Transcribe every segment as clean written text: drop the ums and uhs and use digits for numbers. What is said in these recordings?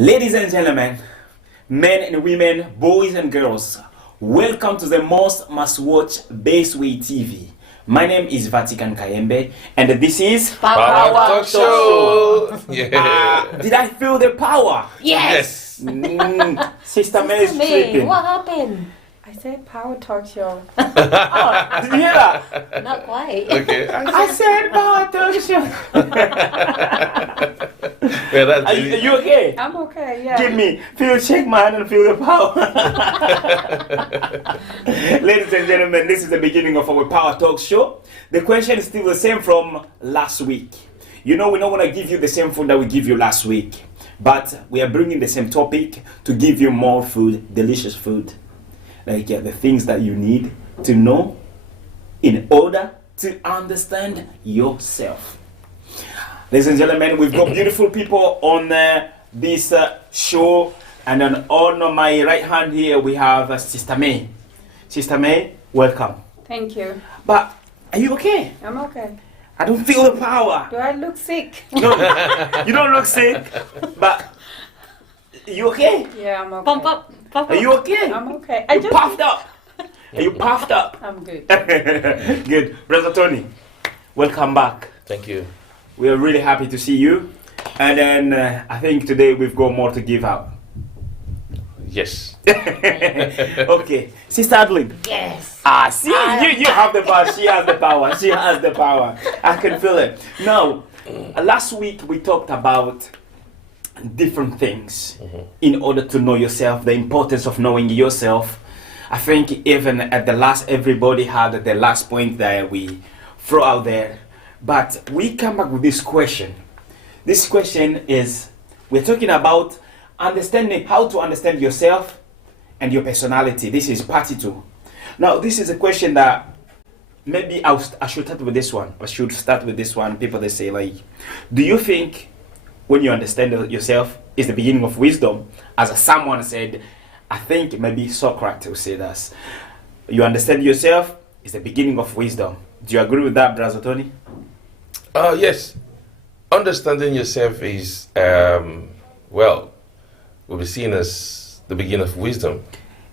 Ladies and gentlemen, men and women, boys and girls, welcome to the most must-watch Baseway TV. My name is Vatican Kayembe, and this is Power Talk Show. Yeah. Did I feel the power? Yes. Sister May is tripping. What happened? I said Power Talk Show. Did you hear that? Not quite. Okay. I said Power Talk Show. Well, that's Are you okay? I'm okay, yeah. Give me, shake my hand and feel the power. Ladies and gentlemen, this is the beginning of our Power Talk Show. The question is still the same from last week. You know, we don't want to give you the same food that we give you last week, but we are bringing the same topic to give you more food, delicious food. Like the things that you need to know in order to understand yourself. Ladies and gentlemen, we've got beautiful people on this show, and then on my right hand here we have Sister May. Sister May, welcome. Thank you. But are you okay? I'm okay. I don't feel the power. Do I look sick? No, you don't look sick, but you okay? Yeah, I'm okay. Pump up. Are you okay? I'm okay. You puffed up. Are you puffed up? I'm good. Good. Brother Tony, welcome back. Thank you. We are really happy to see you. And then I think today we've got more to give out. Yes. Okay. Sister Adeline. Yes. See, you have the power. She has the power. She has the power. I can feel it. Now, last week we talked about different things in order to know yourself, the importance of knowing yourself. I think even at the last, everybody had the last point that we throw out there. But we come back with this question. This question is, we're talking about understanding how to understand yourself and your personality. This is part 2. Now, this is a question that maybe I should start with this one. I should start with this one. People, they say, like, do you think when you understand yourself is the beginning of wisdom? As someone said, I think maybe Socrates will say that. You understand yourself is the beginning of wisdom. Do you agree with that, Brother Tony? Yes. Understanding yourself is, will be seen as the beginning of wisdom.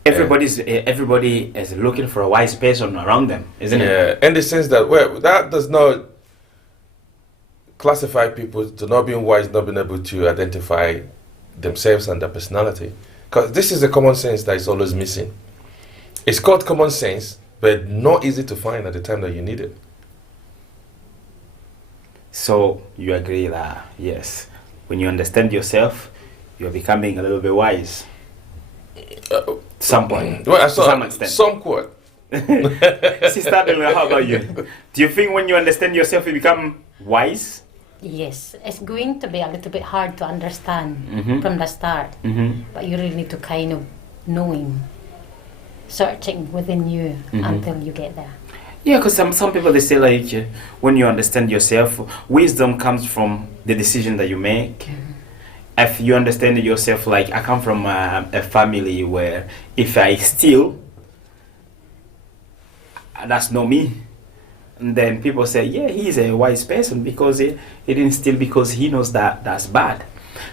Everybody is looking for a wise person around them, isn't it? Yeah, in the sense that, well, that does not classify people to not being wise, not being able to identify themselves and their personality. Because this is the common sense that is always missing. It's called common sense, but not easy to find at the time that you need it. So you agree that, yes, when you understand yourself, you're becoming a little bit wise. Some point. Well, to some extent. Some quote. Sister Adela, how about you? Do you think when you understand yourself, you become wise? Yes. It's going to be a little bit hard to understand from the start. But you really need to kind of knowing, searching within you until you get there. Yeah, because some people, they say, like, when you understand yourself, wisdom comes from the decision that you make. If you understand yourself, like, I come from a family where if I steal, that's not me. And then people say, yeah, he's a wise person because he didn't steal because he knows that that's bad.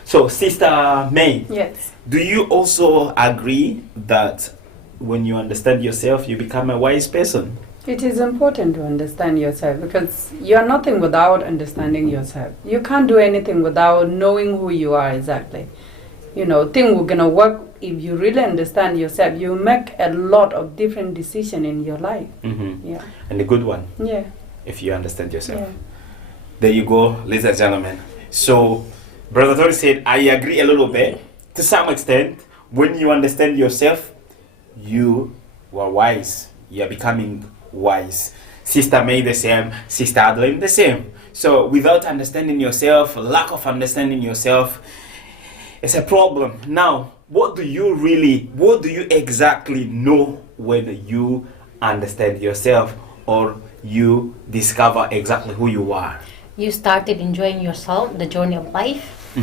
So, Sister May, Yes. do you also agree that when you understand yourself, you become a wise person? It is important to understand yourself because you are nothing without understanding yourself. You can't do anything without knowing who you are exactly. You know, things are gonna work if you really understand yourself. You make a lot of different decisions in your life. Yeah. And the good one, Yeah. if you understand yourself. Yeah. There you go, ladies and gentlemen. So, Brother Tony said, I agree a little bit. To some extent, when you understand yourself, you are wise. You are becoming wise. Sister May the same, Sister Adeline the same. So, without understanding yourself, lack of understanding yourself, it's a problem. Now, what do you exactly know when you understand yourself or you discover exactly who you are? You started enjoying yourself, the journey of life.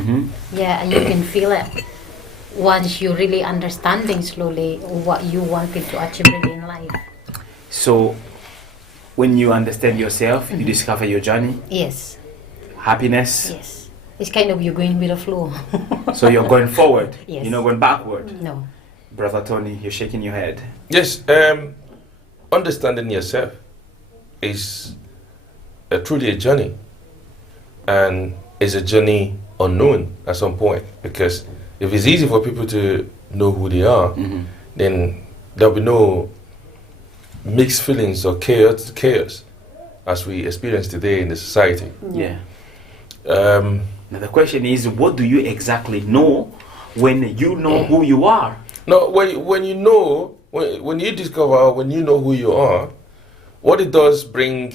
Yeah, and you can feel it once you really understanding slowly what you wanted to achieve really in life. So, when you understand yourself, you discover your journey, Yes. happiness, Yes. It's kind of you're going with the flow. So you're going forward. Yes. You're not going backward. No. Brother Tony, you're shaking your head. Yes, understanding yourself is truly a journey, and is a journey unknown at some point, because if it's easy for people to know who they are, then there'll be no mixed feelings or chaos as we experience today in the society. Yeah. Now the question is, what do you exactly know when you know who you are? No, when you know, when you discover, when you know who you are, what it does bring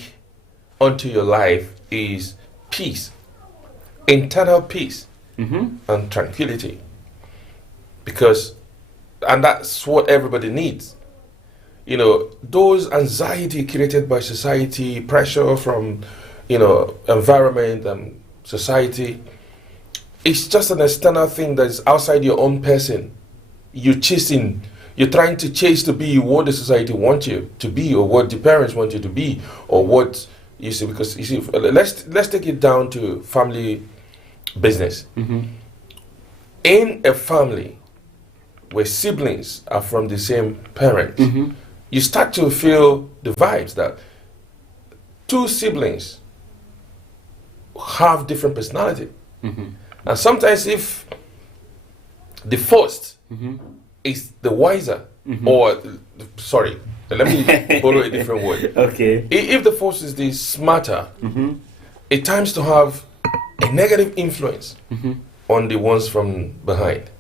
onto your life is peace, internal peace, and tranquility. And that's what everybody needs. You know, those anxiety created by society, pressure from, environment and society, it's just an external thing that's outside your own person. You're trying to chase to be what the society wants you to be, or what the parents want you to be, or what you see. Because you see, let's take it down to family business. In a family where siblings are from the same parents, you start to feel the vibes that two siblings have different personality. And sometimes if the first is the wiser, or sorry, let me borrow a different word. Okay. If the first is the smarter, it tends to have a negative influence on the ones from behind,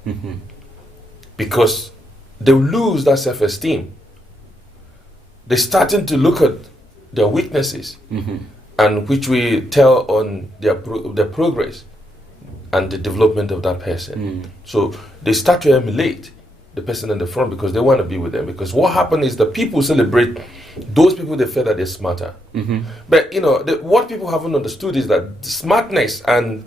because they lose that self-esteem. They're starting to look at their weaknesses, and which we tell on their progress and the development of that person. So they start to emulate the person in the front because they want to be with them. Because what happens is that people celebrate those people they feel that they're smarter. But what people haven't understood is that smartness and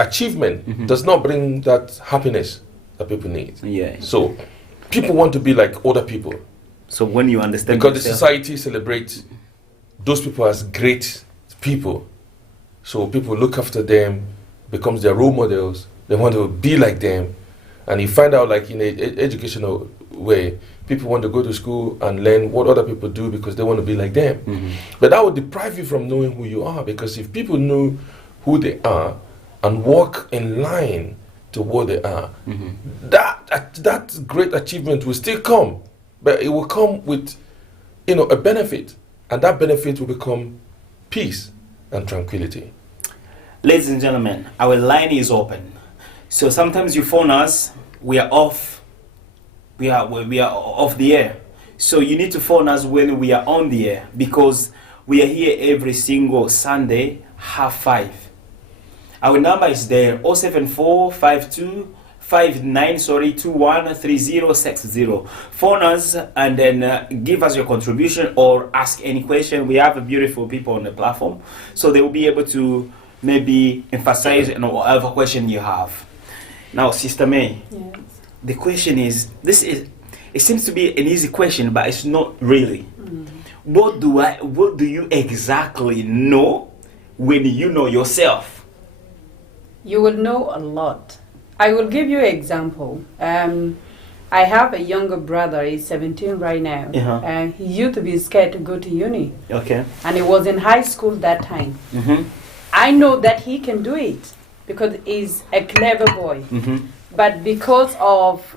achievement does not bring that happiness that people need. Yeah. So people want to be like other people. So when you understand, because the society celebrates those people as great people, so people look after them, becomes their role models. They want to be like them, and you find out, like in an educational way, people want to go to school and learn what other people do because they want to be like them. But that would deprive you from knowing who you are, because if people know who they are and walk in line to what they are, that great achievement will still come, but it will come with a benefit, and that benefit will become peace and tranquility. Ladies and gentlemen, our line is open. So sometimes you phone us, we are off the air. So you need to phone us when we are on the air, because we are here every single Sunday, 5:30. Our number is there, 074-5259-213060. Phone us and then give us your contribution or ask any question. We have beautiful people on the platform, so they will be able to maybe emphasize on whatever question you have. Now, Sister May, Yes. the question is, it seems to be an easy question, but it's not really. What do you exactly know when you know yourself? You will know a lot. I will give you an example. I have a younger brother, he's 17 right now. He used to be scared to go to uni. Okay. And he was in high school that time. I know that he can do it because he's a clever boy. But because of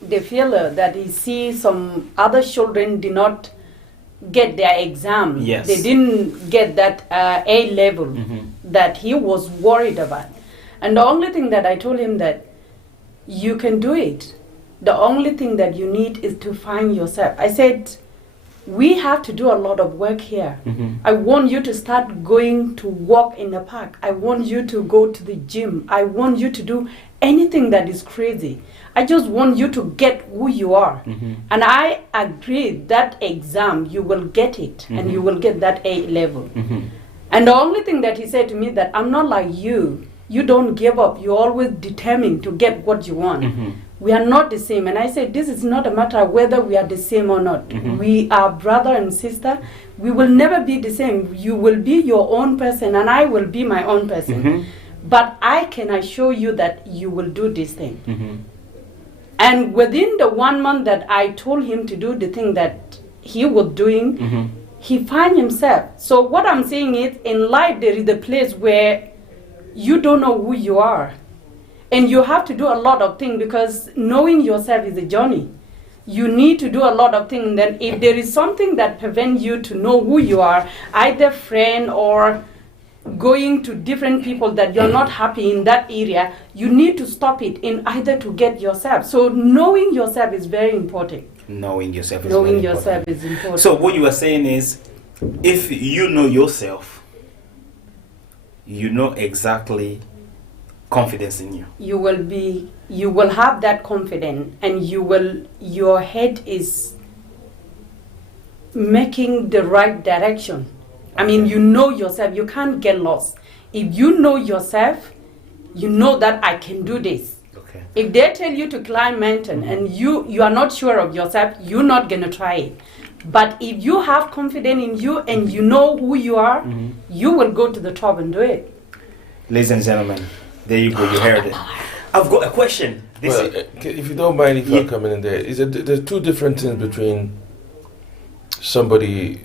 the failure that he sees some other children did not get their exam, Yes. they didn't get that A level that he was worried about. And the only thing that I told him that you can do it. The only thing that you need is to find yourself. I said, we have to do a lot of work here. I want you to start going to walk in the park. I want you to go to the gym. I want you to do anything that is crazy. I just want you to get who you are. And I agree that exam, you will get it, and you will get that A level. And the only thing that he said to me that I'm not like you. You don't give up. You're always determined to get what you want. We are not the same. And I said, this is not a matter of whether we are the same or not. We are brother and sister. We will never be the same. You will be your own person and I will be my own person. But I can assure you that you will do this thing. And within the 1 month that I told him to do the thing that he was doing, he find himself. So what I'm saying is, in life there is a place where you don't know who you are. And you have to do a lot of things, because knowing yourself is a journey. You need to do a lot of things. Then if there is something that prevents you to know who you are, either friend or going to different people that you're not happy in that area, you need to stop it in either to get yourself. So knowing yourself is very important. Knowing yourself is Knowing very yourself important. is important. So what you are saying is, if you know yourself, you know exactly confidence in you. you will have that confidence, and your head is making the right direction. I mean, you know yourself, you can't get lost. If you know yourself, you know that I can do this. Okay. If they tell you to climb mountain and you are not sure of yourself, you're not gonna try it. But if you have confidence in you and you know who you are, you will go to the top and do it. Ladies and gentlemen, there you go, you heard it. I've got a question. Well, if you don't mind if I'm coming in there, there's two different things between somebody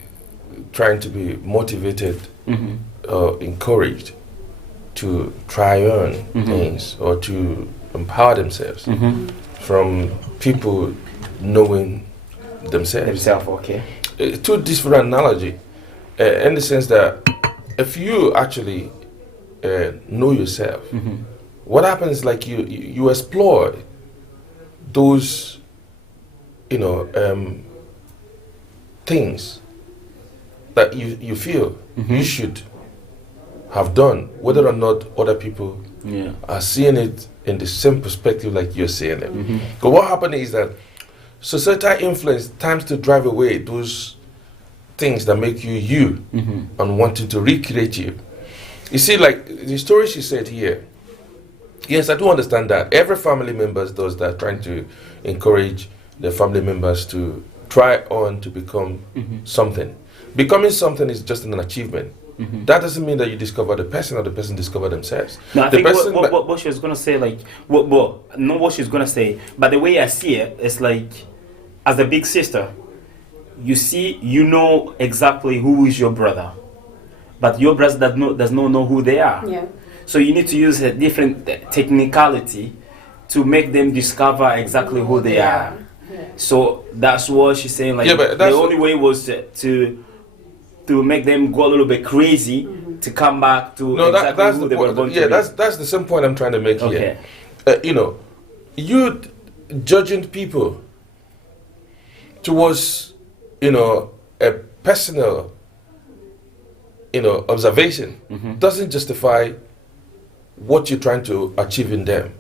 trying to be motivated or encouraged to try on things or to empower themselves from people knowing themselves. Okay. Two different analogy in the sense that if you actually know yourself, what happens, like you explore those things that you feel you should have done, whether or not other people are seeing it in the same perspective like you're seeing it. But what happened is that societal influence tends to drive away those things that make you and wanting to recreate you. You see, like the story she said here, yes, I do understand that. Every family member does that, trying to encourage their family members to try on to become something. Becoming something is just an achievement. That doesn't mean that you discover the person or the person discover themselves. No, I the think person what she was going to say, like, not what she's going to say, but the way I see it, it's like, as a big sister, you know exactly who is your brother, but your brother does not know who they are. Yeah. So you need to use a different technicality to make them discover exactly who they are. Yeah. So that's what she's saying. Like, but the only way was to make them go a little bit crazy to come back to exactly that's who the they were point. born to Yeah, be. that's the same point I'm trying to make Okay. here. You judging people towards a personal observation doesn't justify what you're trying to achieve in them.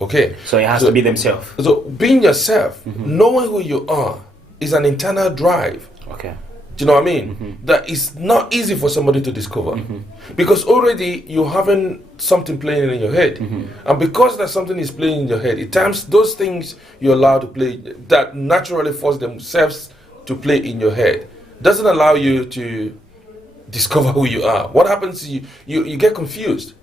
Okay, So it has to be themselves. so being yourself, knowing who you are, is an internal drive. Okay. Do you know what I mean? That is not easy for somebody to discover, because already you're having something playing in your head, and because that something is playing in your head, at times those things you're allowed to play that naturally force themselves to play in your head doesn't allow you to discover who you are. What happens is you get confused.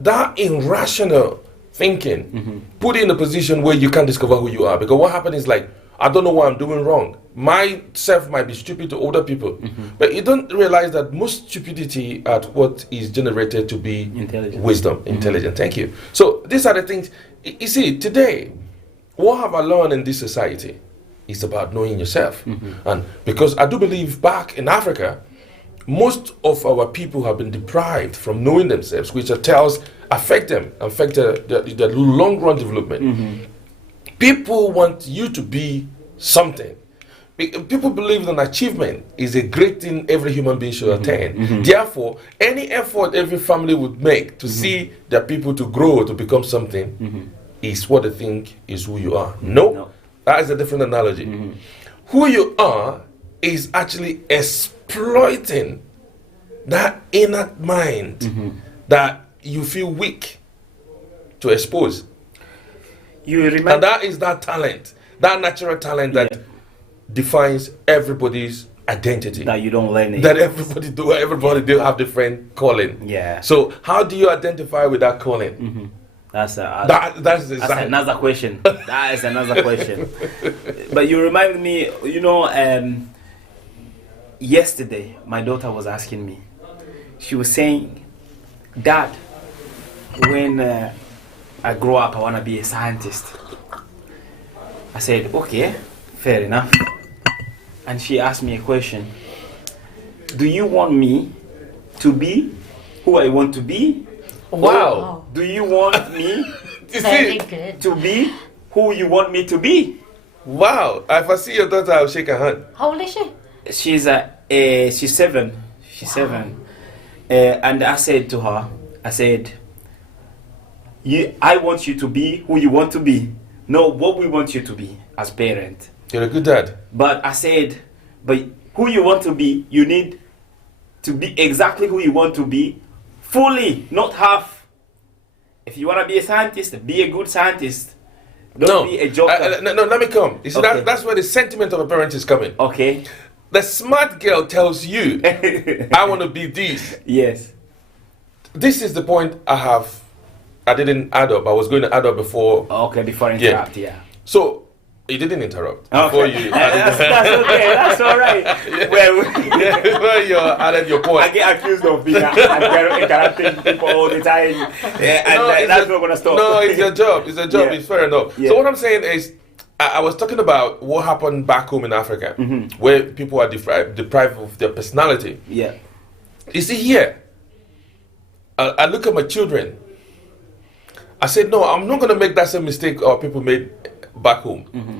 That irrational thinking put you in a position where you can't discover who you are, because what happens is, like, I don't know what I'm doing wrong. Myself might be stupid to older people, but you don't realize that most stupidity at what is generated to be Intelligence. wisdom, intelligence. Thank you. So these are the things. You see, today, what have I learned in this society is about knowing yourself, and because I do believe back in Africa, most of our people have been deprived from knowing themselves, which affect their long-run development. People want you to be something. People believe that achievement is a great thing every human being should attain. Therefore, any effort every family would make to see their people to grow, to become something, is what they think is who you are. No, that is a different analogy. Who you are is actually exploiting that inner mind that you feel weak to expose. You And remember? that is that talent, that natural talent that Yeah. defines everybody's identity. That you don't learn it. That everybody do have different calling. Yeah. So how do you identify with that calling? That's That's that's exactly. another question. That is another question. But you remind me, yesterday my daughter was asking me. She was saying, "Dad, when I grow up, I want to be a scientist." I said, "Okay, fair enough." And she asked me a question. "Do you want me to be who I want to be? Wow. Do you want me You Very see? good. to be who you want me to be?" Wow. If I see your daughter, I'll shake her hand. How old is she? She's 7. She's 7. And I said to her, I said, I want you to be who you want to be. No, what we want you to be as parent. You're a good dad. But I said, but who you want to be, you need to be exactly who you want to be, fully, not half. If you want to be a scientist, be a good scientist. Don't be a joker. No, let me come. You see, Okay. that's where the sentiment of a parent is coming. Okay. The smart girl tells you, I want to be this. Yes. This is the point I didn't add up. I was going to add up before. Okay, before I interrupt, yeah. So, you didn't interrupt. Before Okay. you that's added, okay. That's all right. Well, before you added your I point. get accused of being interrupting people all the time. Yeah, and it's that's a- not gonna stop. No, it's your job. It's a job. Yeah. It's fair enough. Yeah. So what I'm saying is, I was talking about what happened back home in Africa, Mm-hmm. where people are deprived of their personality. Yeah. You see here, I look at my children. I said, no, I'm not going to make that same mistake people made back home. Mm-hmm.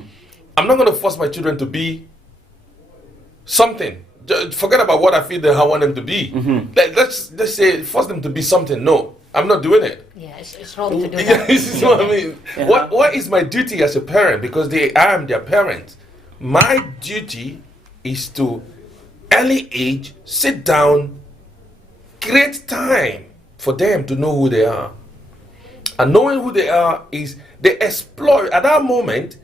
I'm not going to force my children to be something. Forget about what I feel that I want them to be. Mm-hmm. Let's say force them to be something. No, I'm not doing it. Yeah, it's wrong to do Yeah, that. this is what I mean. Yeah. What is my duty as a parent? Because I am their parent. My duty is to, early age, sit down, create time for them to know who they are. And knowing who they are is they explore. At that moment,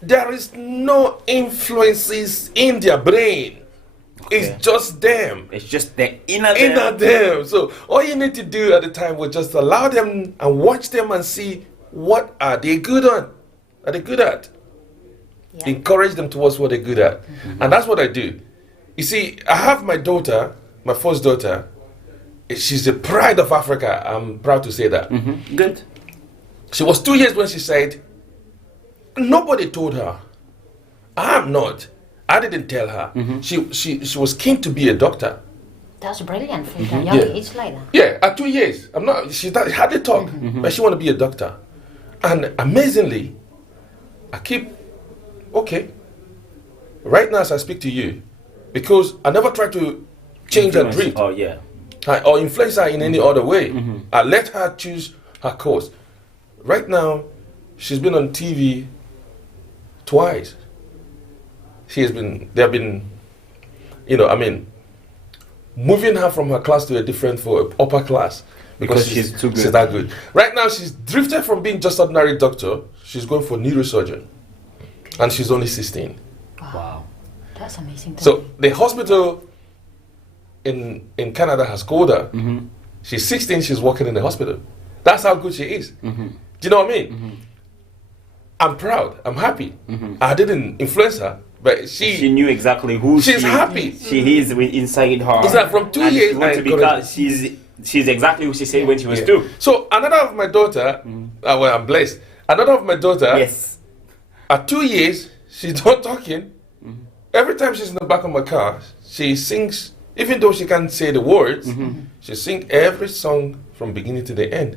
there is no influences in their brain. Okay. It's just them. It's just the inner Inner them. So all you need to do at the time was just allow them and watch them and see what are they good at. Are they good at? Yeah. Encourage them towards what they're good at. And that's what I do. You see, I have my daughter, my first daughter. She's the pride of Africa. I'm proud to say that. Mm-hmm. Good. She was 2 years when she said, nobody told her. I'm not. I didn't tell her. She was keen to be a doctor. That's brilliant for a young Yeah. age like that. Yeah, at 2 years. I'm not. She hardly talk, but she want to be a doctor. And amazingly, I keep okay. Right now, as I speak to you, because I never try to change her Influence. dream Oh yeah. or influence her in any other way. I let her choose her course. Right now, she's been on TV twice. They've been, moving her from her class to a different for upper class Because she's too good. She's that good. Right now, she's drifted from being just ordinary doctor. She's going for neurosurgeon, and she's only 16. Wow. That's amazing. So the hospital in Canada has called her. Mm-hmm. She's 16. She's working in the hospital. That's how good she is. Mm-hmm. Do you know what I mean? I'm proud. I'm happy. I didn't influence her, but She knew exactly who she's happy. She is inside her. It's like from 2 And years she wants I to be encourage- she's exactly who she said when she was Yeah. 2. So another of my daughter, well, I'm blessed. Another of my daughter, Yes. at 2 years, she's not talking. Every time she's in the back of my car, she sings, even though she can't say the words, she sings every song from beginning to the end.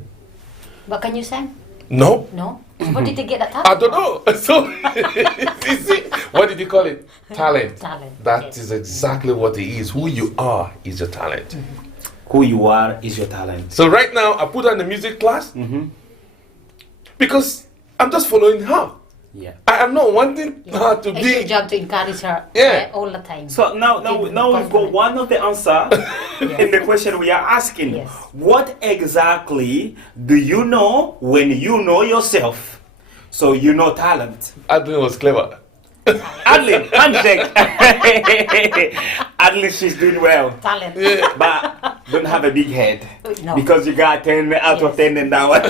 But can you sing? No, No? Where did you get that talent? I don't know. So, you see, what did you call it? Talent. Talent, That yes. is exactly what it is. Who you are is your talent. Who you are is your talent. So right now, I put her in the music class because I'm just following her. Yeah. I am not wanting her to It's your be. job to encourage her Yeah. all the time. So now we've got one of the answer in the question we are asking. Yes. What exactly do you know when you know yourself? So you know talent. Adeline was clever. Adeline, handshake. Adeline, she's doing well. Talent. But don't have a big head. No. Because you got 10 out of 10 in that one.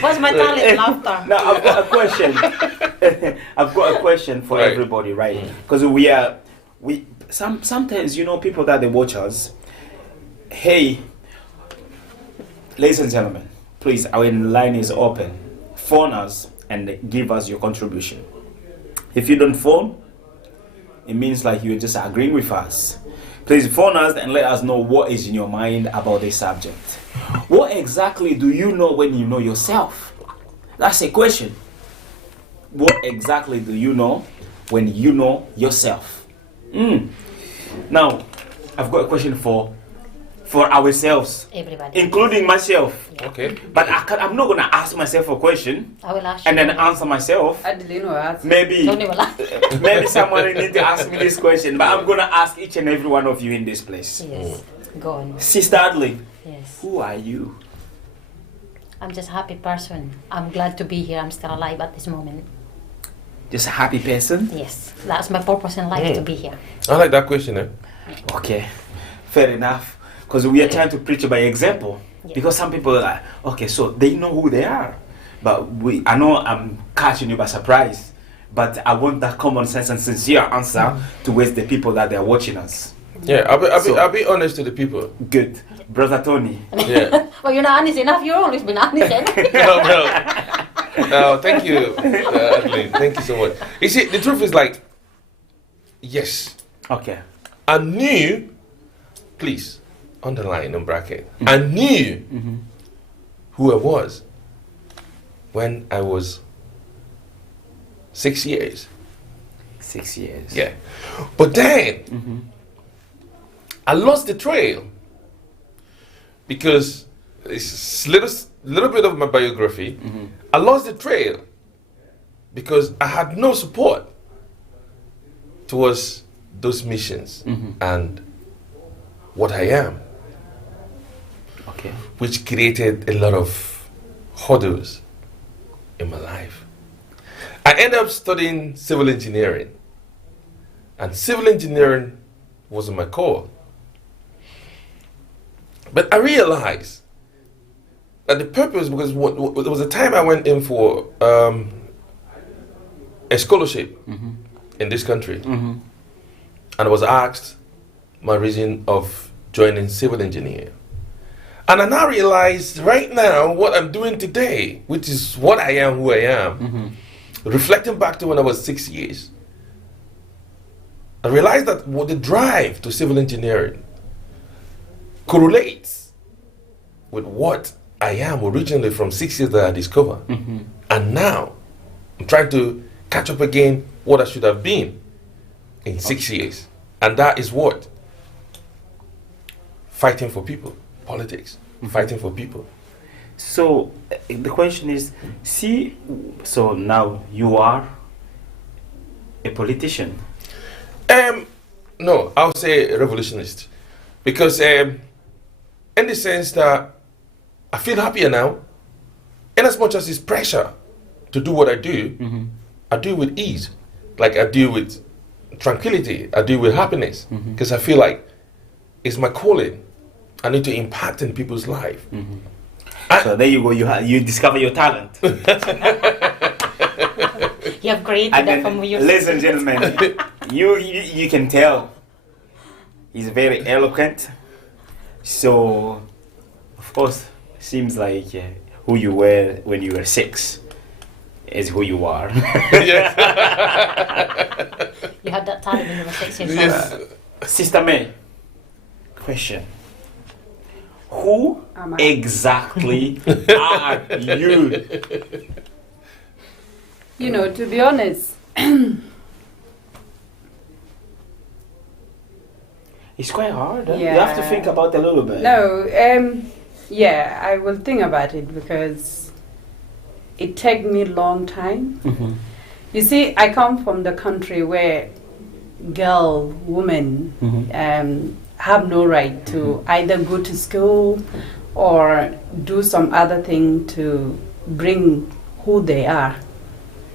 What's my talent? Laughter. Now, I've got a question. I've got a question for Right. everybody, right? Because sometimes, you know, people that they watch us, hey, ladies and gentlemen, please, our line is open. Phone us and give us your contribution. If you don't phone, it means like you're just agreeing with us. Please phone us and let us know what is in your mind about this subject. What exactly do you know when you know yourself? That's a question. What exactly do you know when you know yourself? Now, I've got a question for ourselves, Everybody. including myself. Okay. But I'm not gonna ask myself a question I will ask and you. then answer myself. Adeline will ask. Maybe Tony will ask. maybe someone need to ask me this question, but I'm gonna ask each and every one of you in this place. Yes. Go on. Sister Adeline, Yes. who are you? I'm just a happy person. I'm glad to be here. I'm still alive at this moment. Just a happy person? Yes. That's my purpose in life, to be here. I like that question, eh? Okay, fair enough. Because we are trying to preach by example. Yeah. Because some people are like, okay, so they know who they are. But I know I'm catching you by surprise. But I want that common sense and sincere answer towards the people that they're watching us. Yeah, So- I'll be honest to the people. Good. Brother Tony. Yeah. Well, you're not honest enough. You've always been honest. No. Thank you, Adeline. Thank you so much. You see, the truth is like, yes, Okay. I knew, please, underline in bracket, I knew who I was when I was 6 years. 6 years. Yeah. But then, I lost the trail because it's little bit of my biography. I lost the trail because I had no support towards those missions and what I am, Okay. which created a lot of hurdles in my life. I ended up studying civil engineering, and civil engineering wasn't my core. But I realized that the purpose, because there was a time I went in for a scholarship in this country, and I was asked my reason of joining civil engineer. And I now realize right now what I'm doing today, which is what I am, who I am, reflecting back to when I was 6 years, I realized that what the drive to civil engineering correlates with what I am originally from 6 years that I discovered. And now I'm trying to catch up again what I should have been in 6 years. And that is what? Fighting for people. Politics. Fighting for people. So the question is, so now you are a politician. No, I'll say a revolutionist. Because in the sense that I feel happier now, in as much as it's pressure to do what I do, I do it with ease. Like I do with tranquility, I do it with happiness. Because I feel like it's my calling. I need to impact in people's life. So there you go, you discover your talent. You have created And that then, from your. ladies and gentlemen, you can tell he's very eloquent. So, of course, seems like who you were when you were 6 is who you are. Yes. You had that talent when you were 6 years old. Yes. Sister May, question. Who Am I? exactly are you? You know, to be honest, It's quite hard. Huh? You Yeah. have to think about it a little bit. no, yeah, I will think about it because it take me long time. Mhm. You see, I come from the country where women have no right to either go to school or do some other thing to bring who they are,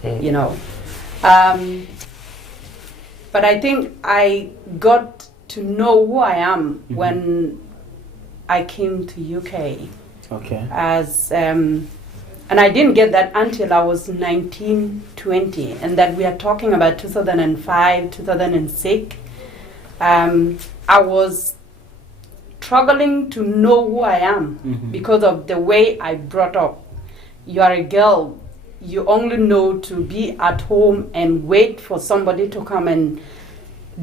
you know. But I think I got to know who I am when I came to UK. Okay. As and I didn't get that until I was 19, 20, and that we are talking about 2005, 2006. I was struggling to know who I am because of the way I brought up. You are a girl, you only know to be at home and wait for somebody to come and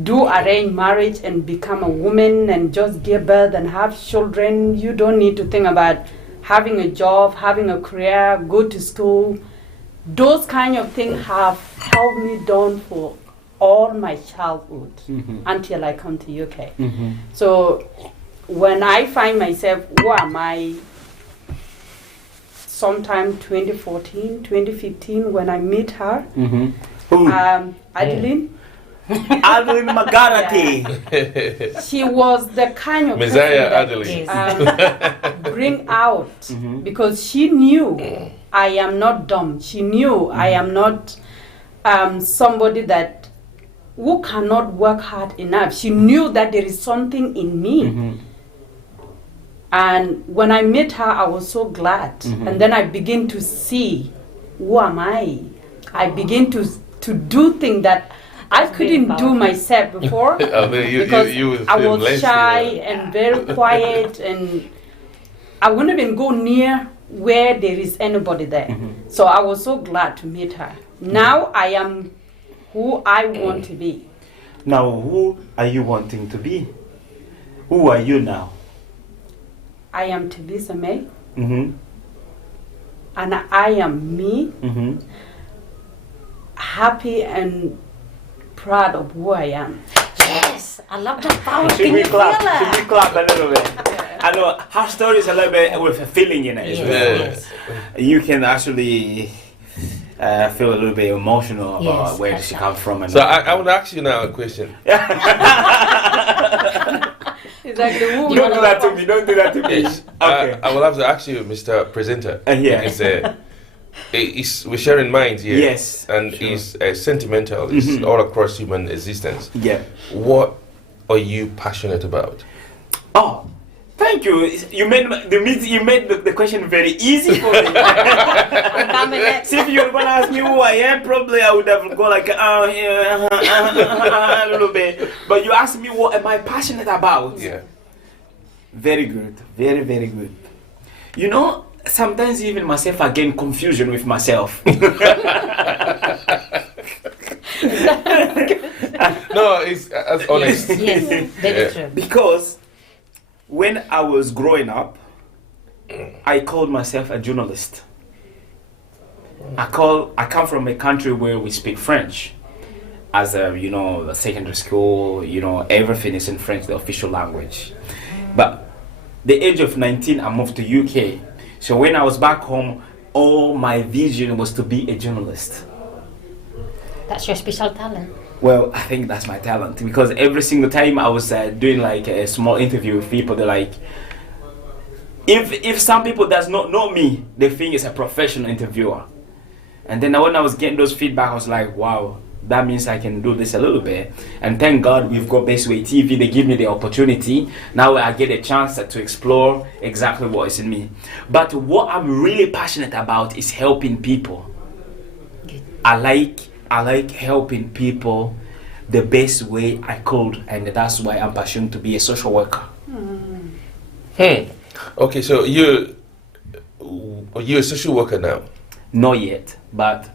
do arranged marriage and become a woman and just give birth and have children. You don't need to think about having a job, having a career, go to school. Those kind of things have held me down for all my childhood until I come to UK. So when I find myself, who am I? Sometime 2014, 2015, when I meet her, Adeline. Adeline McGarity. She was the kind of Messiah person Adeline. that bring out because she knew I am not dumb. She knew I am not somebody that who cannot work hard enough. She knew that there is something in me. And when I met her, I was so glad. And then I begin to see, who am I? I begin to do things that I couldn't do myself before because I was shy and very quiet, and I wouldn't even go near where there is anybody there. So I was so glad to meet her. Now I am who I want to be. Now, who are you wanting to be? Who are you now? I am Theresa May, Mm-hmm. and I am me, Mm-hmm. happy and proud of who I am. Yes, I love that power. Should Can we you clap? feel Should we it? clap a little bit? I know her story is a little bit with a feeling in it as Yes, well. yes. You can actually feel a little bit emotional about Yes, where that's she right. comes from. And So I would ask you now a question. Exactly. Who don't do that to me. Don't do that to me. Yes. Okay. I will have to ask you, Mr. Presenter. Yeah. Because we're sharing minds here. Yes, And sure. it's sentimental. It's all across human existence. Yeah. What are you passionate about? Oh, thank you. You made the question very easy for me. I'm coming next. See, if you were gonna ask me who I am, probably I would have gone like a little bit. But you asked me what am I passionate about? Yeah. Very good. Very, very good. You know, sometimes even myself I gain confusion with myself. No, it's honest. Yes, very Yeah. true. Because when I was growing up, I called myself a journalist. I come from a country where we speak French. As a secondary school, everything is in French, the official language. But the age of 19, I moved to UK. So when I was back home, all my vision was to be a journalist. That's your special talent. Well, I think that's my talent because every single time I was doing like a small interview with people, they're like, if some people does not know me, they think it's a professional interviewer. And then when I was getting those feedback, I was like, wow, that means I can do this a little bit. And thank God we've got Baseway TV. They give me the opportunity. Now I get a chance to explore exactly what is in me. But what I'm really passionate about is helping people. I like helping people the best way I could, and that's why I'm passionate to be a social worker. Okay, so you're a social worker now. Not yet, but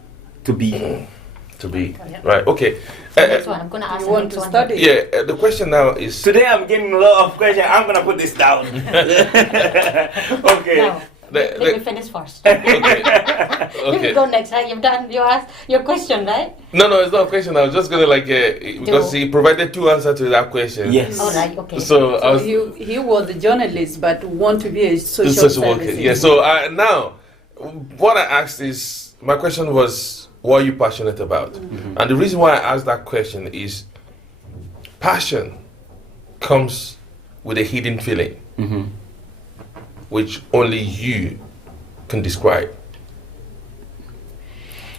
to be. To be Yeah. right. Okay. Next one, I'm gonna ask You the want next to one. study? Yeah. The question now is. Today I'm getting a lot of questions. I'm gonna put this down. Okay. Now, let me finish first. You Okay. go next, right? You've done your question, right? No, it's not a question. I was just gonna because he provided two answers to that question. Yes. All right, okay. So I So was he was a journalist, but want to be a social, social worker. services. Yeah. So now, what I asked is my question was, what are you passionate about? And the reason why I asked that question is, passion comes with a hidden feeling, which only you can describe.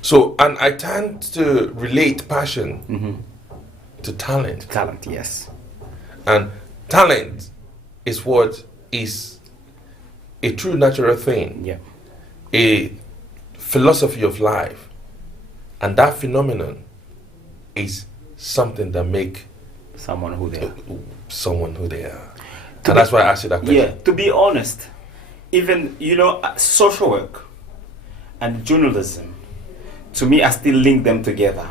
So, and I tend to relate passion to talent. Talent, yes. And talent is what is a true natural thing, Yeah. a philosophy of life. And that phenomenon is something that make Someone who they are. someone who they are. And that's why I asked you that question. Yeah, to be honest, even, social work and journalism, to me, I still link them together.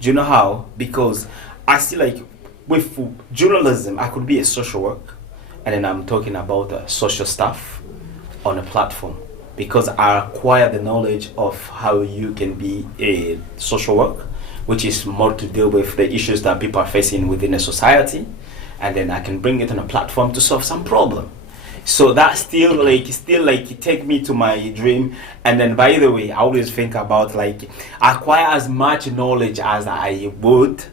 Do you know how? Because I see, like, with journalism, I could be a social work, and then I'm talking about social stuff on a platform, because I acquire the knowledge of how you can be a social work, which is more to deal with the issues that people are facing within a society, and then I can bring it on a platform to solve some problem. So that still take me to my dream. And then, by the way, I always think about, like, acquire as much knowledge as I would,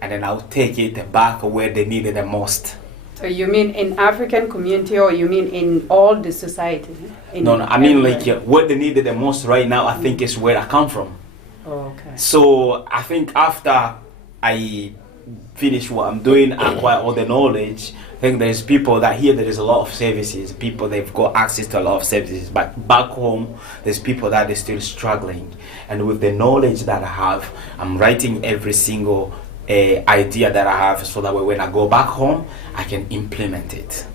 and then I'll take it back where they need it the most. So you mean in African community, or you mean in all the society? No, I mean, like, what they needed the most right now, I think is where I come from. Oh, okay. So I think after I finish what I'm doing, acquire all the knowledge, I think there's people that here there is a lot of services, people they've got access to a lot of services, but back home there's people that are still struggling. And with the knowledge that I have, I'm writing every single idea that I have, so that way when I go back home I can implement it.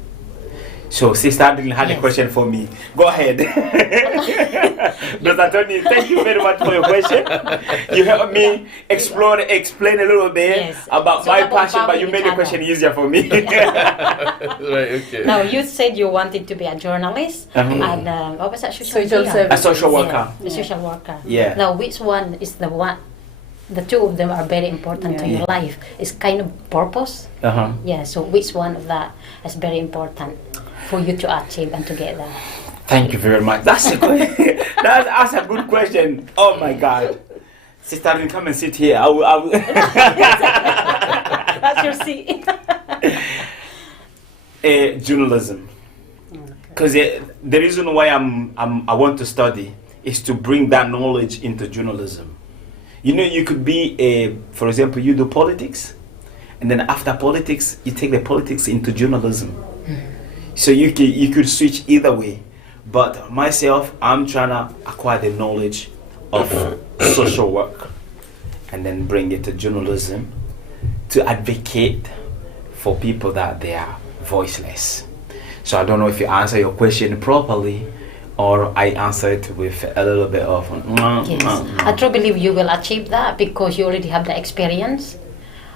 So Sister Adeline had a question for me. Go ahead. Brother Tony, thank you very much for your question. You helped me explain a little bit about my passion, but you made the question easier for me. Right, okay. Now, you said you wanted to be a journalist, and what was that? Social service. A social worker. Yeah, a social worker. Yeah. Now, which one is the one? The two of them are very important to your life. It's kind of purpose. Yeah. So which one of that is very important for you to achieve and to get there? Thank you very much. That's a good. That's a good question. Oh my God, Sister Adeline, come and sit here. I will. That's your seat. Journalism. Because the reason why I want to study is to bring that knowledge into journalism. You could be for example, you do politics, and then after politics, you take the politics into journalism. So you could switch either way. But myself, I'm trying to acquire the knowledge of social work, and then bring it to journalism to advocate for people that they are voiceless. So I don't know if you answer your question properly, or I answer it with a little bit of yes. I truly believe you will achieve that, because you already have the experience,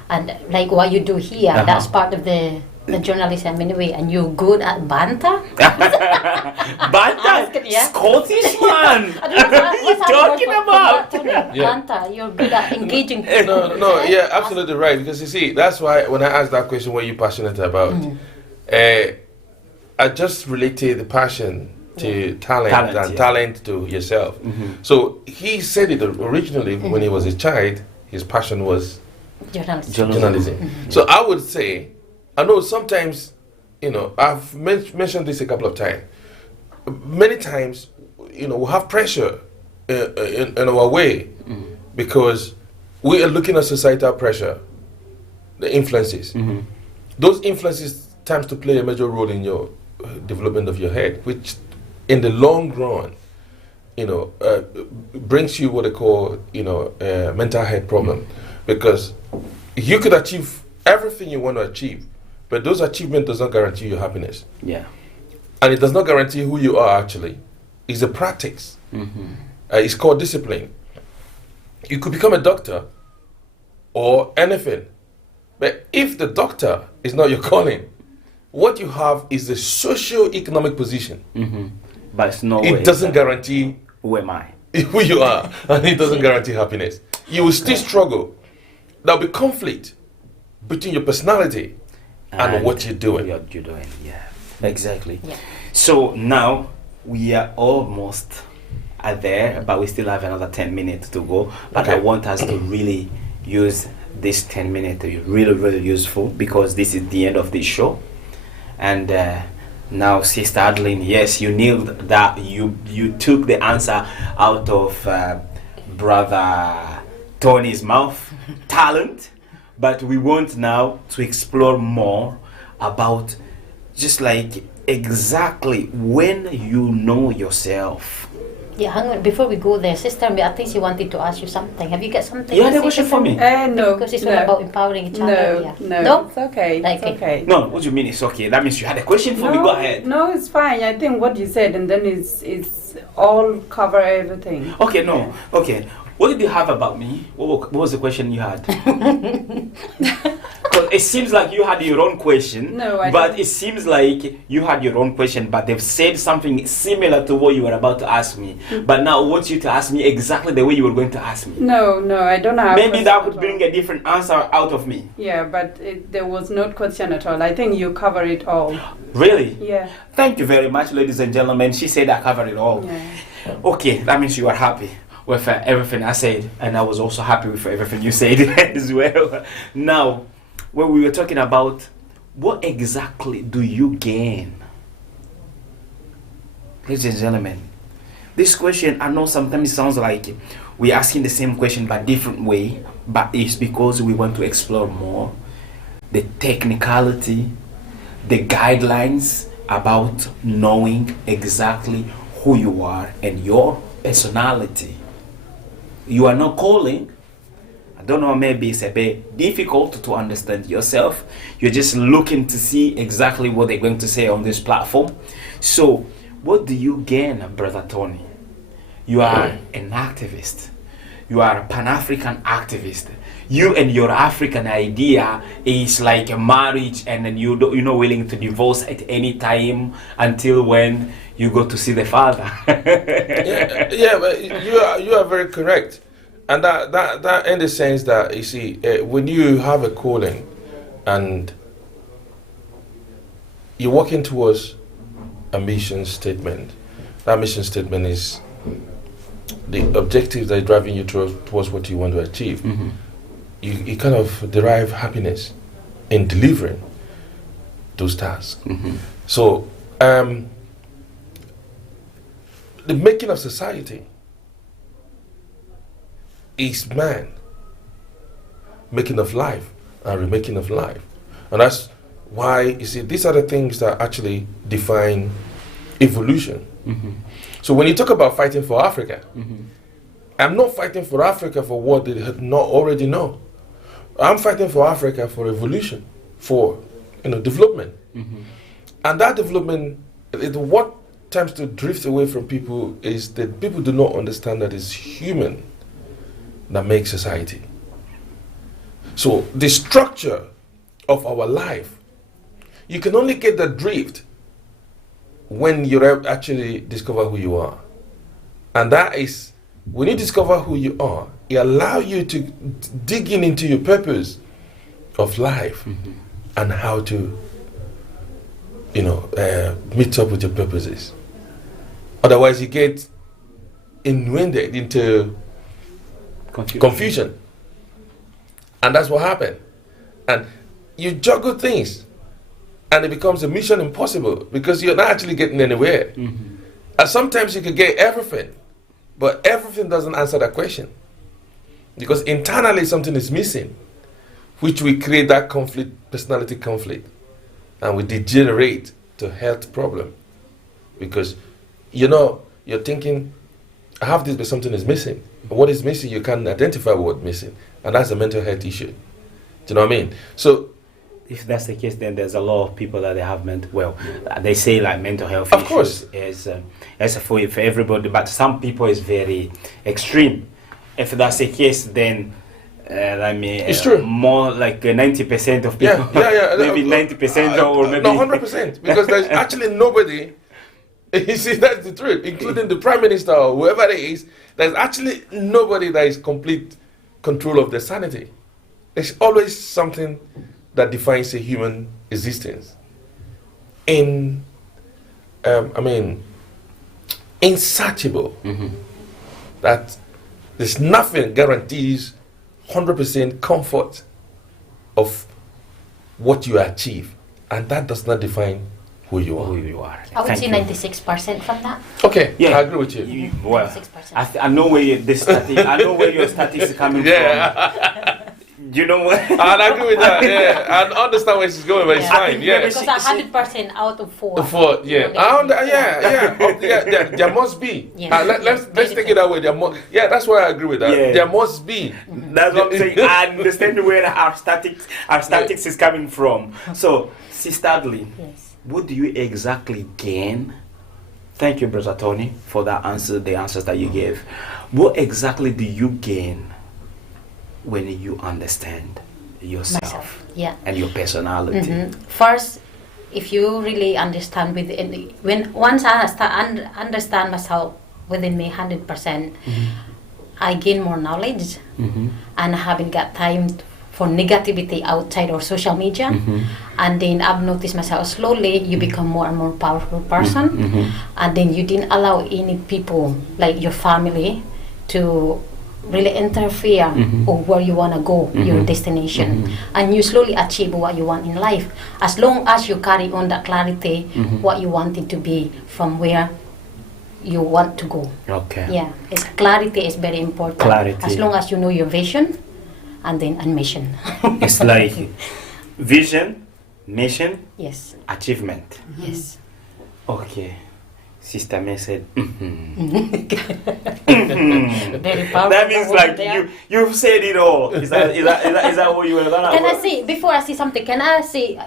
and like what you do here, that's part of the journalism anyway. And you're good at banter. Banter? Scottish man? What are you talking about? Banter, you're good at engaging people. No, yeah, absolutely right. Because you see, that's why when I asked that question, what are you passionate about? I just related the passion to talent and talent to yourself. So he said it originally when he was a child, his passion was journalism. So I would say, I know sometimes, I've mentioned this a couple of times. Many times, we have pressure in our way, because we are looking at societal pressure, the influences. Those influences tend to play a major role in your development of your head, which in the long run, brings you what they call, mental health problem. Because you could achieve everything you want to achieve, but those achievements does not guarantee your happiness. Yeah. And it does not guarantee who you are actually. It's a practice. It's called discipline. You could become a doctor or anything, but if the doctor is not your calling, what you have is a socio-economic position. But it's no way. It doesn't guarantee who am I? who you are, and it doesn't guarantee happiness. You will still struggle. There'll be conflict between your personality and what you're doing. What you're doing, yeah. Exactly. Yeah. So now we are almost there, but we still have another 10 minutes to go. But I want us to really use this 10 minutes to be really, really useful, because this is the end of this show. And now, Sister Adeline, yes, you nailed that. You took the answer out of Brother Tony's mouth, talent, but we want now to explore more about just like exactly when you know yourself. Yeah, hang on. Before we go there, Sister, I think she wanted to ask you something. Have you got something? You to had a say question to for them? me? No. Because it's all no. about empowering each other. No, Yeah. no, it's okay. Okay. It's okay. No, what do you mean it's okay? That means you had a question for me. Go ahead. No, it's fine. I think what you said, and then it's all cover everything. Okay, no. Okay. What did you have about me? What was the question you had? Because it seems like you had your own question. No, I But don't. it seems like you had your own question, but they've said something similar to what you were about to ask me. But now I want you to ask me exactly the way you were going to ask me. No, I don't have. Maybe that question would at all. bring a different answer out of me. Yeah, but there was no question at all. I think you cover it all. Really? Yeah. Thank you very much, ladies and gentlemen. She said I covered it all. Yeah. Okay, that means you are happy with everything I said, and I was also happy with everything you said as well. Now, when we were talking about what exactly do you gain, ladies and gentlemen, this question, I know sometimes it sounds like we're asking the same question but different way, but it's because we want to explore more the technicality, the guidelines about knowing exactly who you are and your personality. You are not calling. I don't know, maybe it's a bit difficult to understand yourself. You're just looking to see exactly what they're going to say on this platform. So, what do you gain, Brother Tony? You are an activist. You are a Pan-African activist. You and your African idea is like a marriage, and then you're not willing to divorce at any time until when you go to see the father. Yeah, but you are very correct, and that in the sense that you see when you have a calling and you're working towards a mission statement, that mission statement is the objectives that are driving you towards what you want to achieve. Mm-hmm. You kind of derive happiness in delivering those tasks. Mm-hmm. So the making of society is man making of life and remaking of life. And that's why, you see, these are the things that actually define evolution. Mm-hmm. So when you talk about fighting for Africa, Mm-hmm. I'm not fighting for Africa for what they had not already know. I'm fighting for Africa for evolution, for development. Mm-hmm. And that development, what tends to drift away from people is that people do not understand that it's human that makes society. So the structure of our life, you can only get the drift when you actually discover who you are. And that is, when you discover who you are, it allows you to dig into your purpose of life. Mm-hmm. And how to meet up with your purposes. Otherwise you get inundated into confusion. And that's what happened. And you juggle things and it becomes a mission impossible because you're not actually getting anywhere. Mm-hmm. And sometimes you could get everything, but everything doesn't answer that question. Because internally something is missing, which we create that conflict, personality conflict, and we degenerate to health problem. Because you're thinking, I have this, but something is missing. But what is missing, you can't identify what's missing, and that's a mental health issue. Do you know what I mean? So, if that's the case, then there's a lot of people that they have they say like mental health Of issues course. is for everybody, but some people is very extreme. If that's the case, then It's true. more like 90% of people, yeah. maybe 90% or maybe no, 100%, because there's actually nobody. You see, that's the truth, including the prime minister or whoever it is. There's actually nobody that is complete control of their sanity. There's always something that defines a human existence. Insatiable. Mm-hmm. That there's nothing guarantees 100% comfort of what you achieve, and that does not define who you Who are. you are. I would Thank say you. 96% from that. Okay, Yeah. I agree with you. Well, 96%. I know where I know where your statistics is coming Yeah, from. You know what? I agree with that. Yeah, I understand where she's going, but it's Yeah. fine. Yeah. Because 100% out of 4. For yeah, there must be. Yeah. Let's take it that way. That's why I agree with that. Yeah. There must be. That's what I'm saying. I understand where our statistics is coming from. So, Sister Adley, Yes. what do you exactly gain? Thank you, Brother Tony, for the answers that you gave. What exactly do you gain when you understand yourself Myself. Yeah. and your personality? First, if you really understand once I understand myself within me 100%, I gain more knowledge, and I haven't got time for negativity outside or social media. And then I've noticed myself slowly you become more and more powerful person, and then you didn't allow any people like your family to really interfere on where you want to go, your destination, and you slowly achieve what you want in life, as long as you carry on that clarity, what you want it to be from where you want to go. Okay. Yeah, clarity is very important. Clarity. As long as you know your vision and then mission. It's like vision, mission, Yes. achievement. Yes. Okay. Sister May said, Very powerful. that means over like there. you've said it all. Is that what you were gonna? Can I say, before I say something, can I say,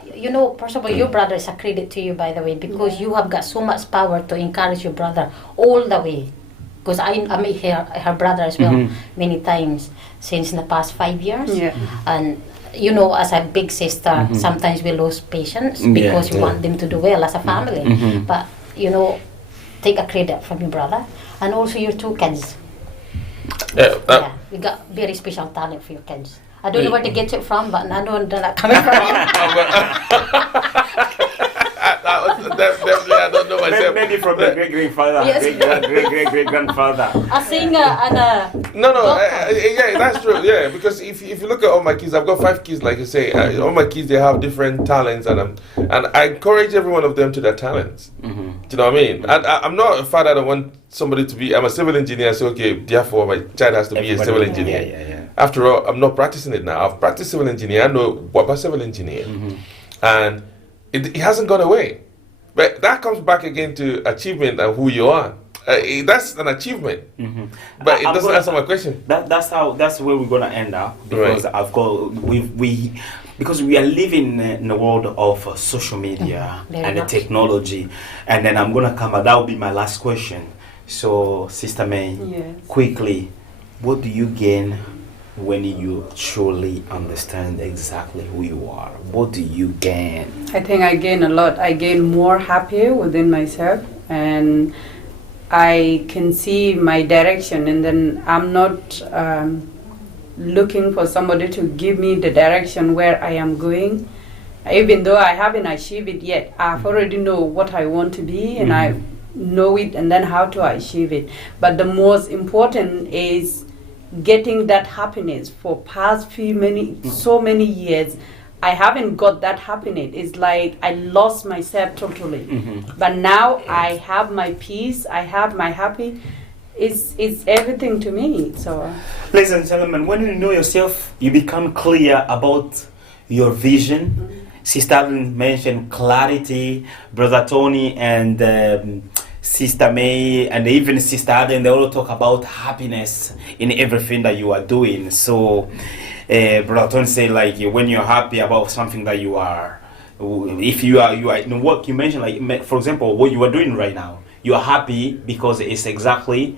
first of all, your brother is a credit to you, by the way, because you have got so much power to encourage your brother all the way. Because I met her brother as well many times since the past 5 years. Yeah. And, as a big sister, sometimes we lose patience because we want them to do well as a family. But, take a credit from your brother and also your 2 kids. Yeah, we got very special talent for your kids. I don't know where to get it from, but I don't know that coming from. Definitely, I don't know myself. Maybe from the great grandfather, Yes. great grandfather. A singer and a No, doctor. yeah, that's true. Yeah, because if you look at all my kids, I've got 5 kids, like you say. All my kids, they have different talents, and I encourage every one of them to their talents. Do you know what I mean? And I'm not a father that want somebody to be. I'm a civil engineer, so okay, therefore my child has to be a civil engineer. Yeah. After all, I'm not practicing it now. I've practiced civil engineer. I know what about civil engineer, and it hasn't gone away. But that comes back again to achievement and who you are. That's an achievement, but it doesn't answer my question. That's where we're gonna end up, because because we are living in a world of social media Very and the much. technology, and then I'm gonna come. That will be my last question. So, Sister May, Yes. quickly, what do you gain when you truly understand exactly who you are? What do you gain? I think I gain a lot. I gain more happy within myself, and I can see my direction, and then I'm not looking for somebody to give me the direction where I am going. Even though I haven't achieved it yet, I've already know what I want to be, and I know it, and then how to achieve it. But the most important is getting that happiness. For past so many years, I haven't got that happiness. It's like I lost myself totally. But now I have my peace, I have my happy. It's everything to me. So, Ladies and gentlemen, when you know yourself, you become clear about your vision. Sister Adley mentioned clarity. Brother Tony and Sister May and even Sister Adley, they all talk about happiness in everything that you are doing. So, Brother Tony said, like, when you're happy about something that you are, if you are in work, you mentioned, like, for example, what you are doing right now, you are happy because it's exactly,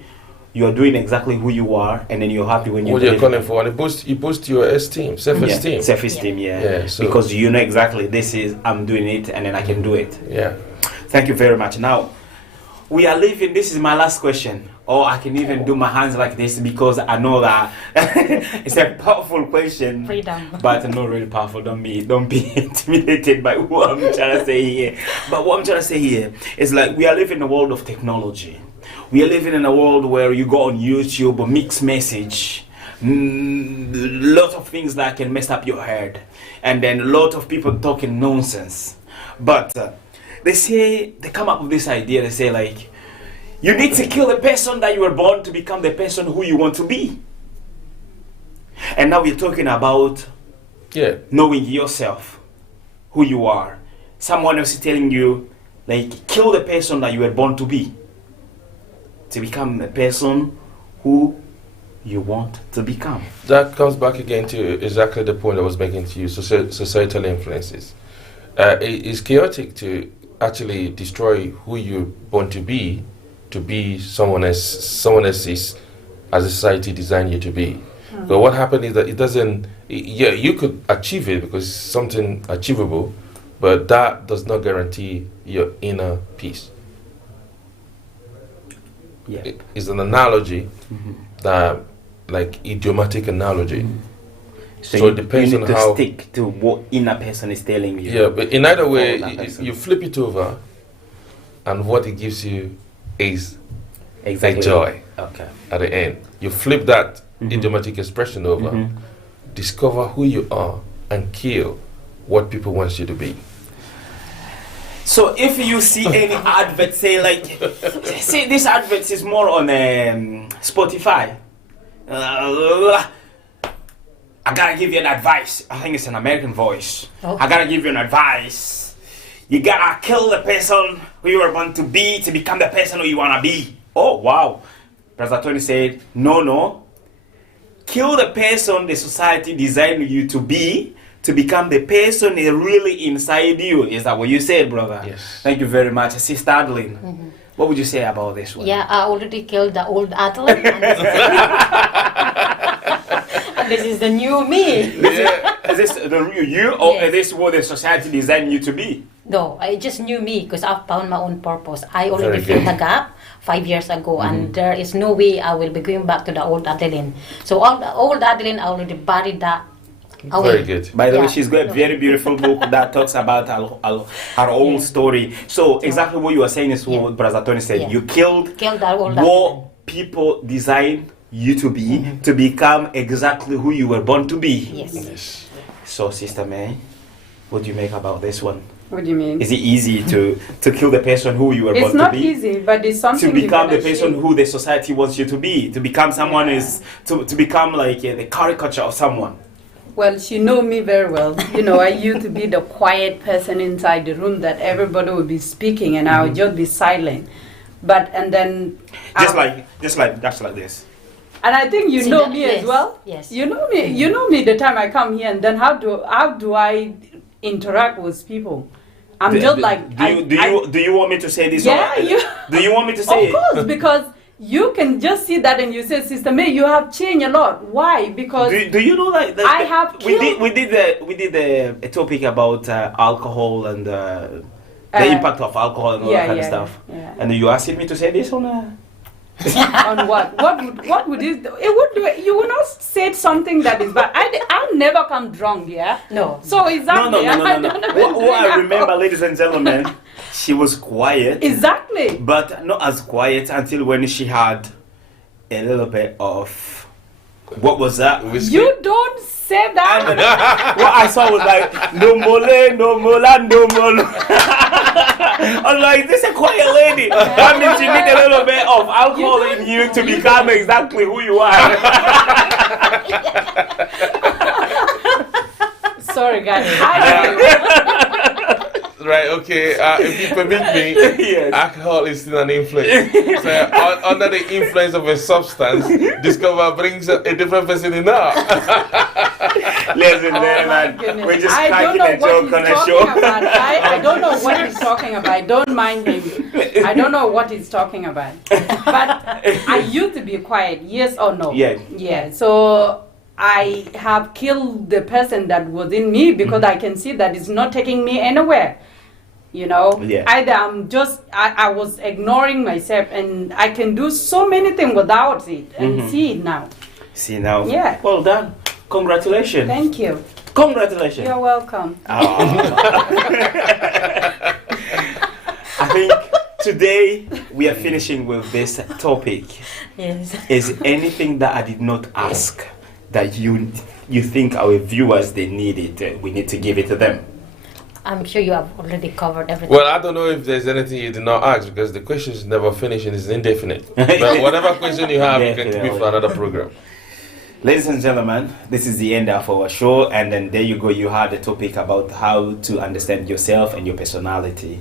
you are doing exactly who you are, and then you're happy when you What you're calling for, and it boosts your esteem, self-esteem. self-esteem, Yeah, so- because you know exactly this is, I'm doing it, and then I can do it. Yeah. Thank you very much. Now, we are leaving. This is my last question. Or I can even do my hands like this, because I know that it's a powerful question. Freedom. But not really powerful. Don't be intimidated by what I'm trying to say here. But what I'm trying to say here is, like, we are living in a world of technology. We are living in a world where you go on YouTube, a mixed message, lot of things that can mess up your head, and then a lot of people talking nonsense. But they come up with this idea. They say like, you need to kill the person that you were born to become the person who you want to be. And now we're talking about knowing yourself, who you are. Someone else is telling you, like, kill the person that you were born to be, to become the person who you want to become. That comes back again to exactly the point I was making to you, societal influences. It's chaotic to actually destroy who you're born to be someone else's as a society designed you to be. So what happened is that it doesn't, you could achieve it because it's something achievable, but that does not guarantee your inner peace. Yeah. It's an analogy that, like, idiomatic analogy. So it depends you need on to how stick to what inner person is telling you. Yeah, but in either way, that person. you flip it over, and what it gives you is Exactly. a joy Okay. at the end. You flip that idiomatic expression over, discover who you are, and kill what people want you to be. So if you see any advert, say like, say this advert is more on Spotify. I gotta give you an advice. I think it's an American voice. Okay. I gotta give you an advice. You gotta kill the person who you were born to be to become the person who you wanna be. Oh wow. Brother Tony said, no. Kill the person the society designed you to be to become the person really inside you. Is that what you said, brother? Yes. Thank you very much. Sister Adeline, what would you say about this one? Yeah, I already killed the old Adeline. And this is the new me. Is this the real you, or Yes. is this what the society designed you to be? No, I just knew me because I found my own purpose. I already Very filled good. the gap 5 years ago, and there is no way I will be going back to the old Adeline. So all the old Adeline, I already buried that away. Very good. By the way, Yeah. she's got a very beautiful book that talks about her whole story. So exactly what you were saying is what Brother Tony said. Yeah. You killed Killed the old Adeline. what people designed you to be to become exactly who you were born to be. Yes. So, Sister May, what do you make about this one? What do you mean? Is it easy to kill the person who you were born It's to not be? easy, but it's something To become you the can person achieve. who the society wants you to be, to become someone is to become like the caricature of someone. Well, she know me very well. You know, I used to be the quiet person inside the room that everybody would be speaking and I would just be silent. And then Just like this. and I think you See know that? me Yes. as well. Yes. You know me. You know me the time I come here, and then how do I interact with people? I'm just like Do you want me to say this? Yeah, or, you- do you want me to say Of it? course, because you can just see that and you say, Sister May, you have changed a lot. Why? Because Do you know that I have we did a topic about alcohol and the impact of alcohol and all that kind of stuff. yeah. And you asked me to say this on On what? What would it? It would do. You would not say something that is bad. I'll never come drunk. Yeah. No. So exactly. No. I don't know What I that. remember, ladies and gentlemen, she was quiet, Exactly. but not as quiet until when she had a little bit of what was that? Whiskey. You don't say that. What I saw was like no mole, no mola, no molo. I was like, this is a quiet lady. That means you need a little bit of alcohol in you to become exactly who you are. Sorry, guys. I Right, okay, if you permit me, Yes. alcohol is still an influence. So, under the influence of a substance, discover brings a different person in now. Listen, Oh there, my man. goodness. We're just I don't cracking know a what joke he's on a talking show. about. I don't know what he's talking about. I don't mind him. I don't know what he's talking about. But I used to be quiet. Yes or no? Yeah. Yeah. So I have killed the person that was in me because I can see that it's not taking me anywhere. You know, Yeah. either I was ignoring myself and I can do so many things without it and see it now. See now. Yeah. Well done. Congratulations. Thank you. Congratulations. You're welcome. I think today we are finishing with this topic. Yes. Is anything that I did not ask that you think our viewers they need it? We need to give it to them. I'm sure you have already covered everything. Well, I don't know if there's anything you did not ask because the questions never finish and it's indefinite. But whatever question you have, you can keep it for another program. Ladies and gentlemen, this is the end of our show, and then there you go. You had a topic about how to understand yourself and your personality.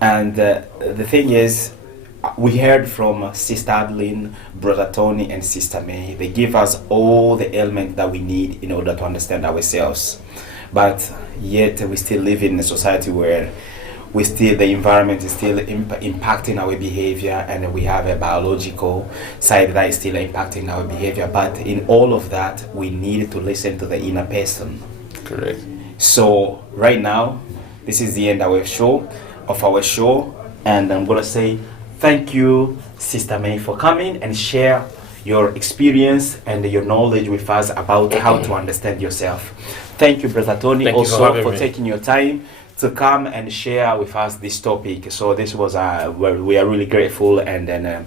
And the thing is, we heard from Sister Adeline, Brother Tony, and Sister May. They give us all the elements that we need in order to understand ourselves. But yet we still live in a society where the environment is still impacting our behavior, and we have a biological side that is still impacting our behavior. But in all of that, we need to listen to the inner person. Correct. So right now, this is the end of our show, and I'm gonna say thank you, Sister May, for coming and share your experience and your knowledge with us about how to understand yourself. Thank you, Brother Tony, Thank you also for me. taking your time to come and share with us this topic. So this was we are really grateful. And then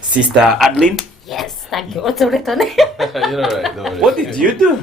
Sister Adeline, Yes, thank you. Also, Tony. You're right. Don't worry. what did you do?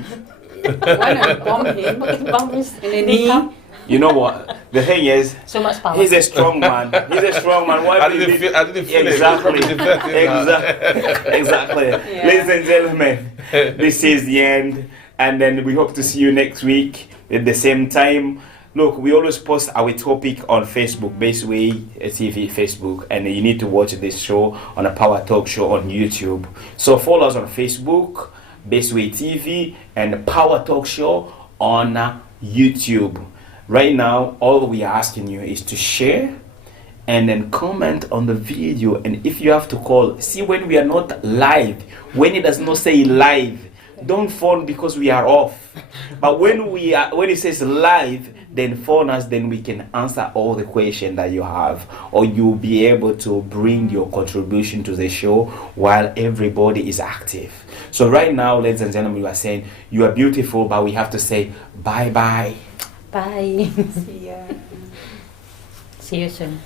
When I bump him in the knee, You know what? The thing is, So much power. he's a strong man. He's a strong man. What I he didn't did- feel Exactly. it. Exactly. Yeah. Ladies and gentlemen, this is the end, and then we hope to see you next week at the same time. Look, we always post our topic on Facebook, Baseway TV Facebook, and you need to watch this show on a Power Talk Show on YouTube. So follow us on Facebook, Baseway TV, and Power Talk Show on YouTube. Right now, all we are asking you is to share and then comment on the video. And if you have to call, see when we are not live, when it does not say live, don't phone because we are off. But when it says live, then phone us, then we can answer all the questions that you have, or you'll be able to bring your contribution to the show while everybody is active. So right now, ladies and gentlemen, we are saying you are beautiful, but we have to say bye bye. Bye. yeah. See you soon.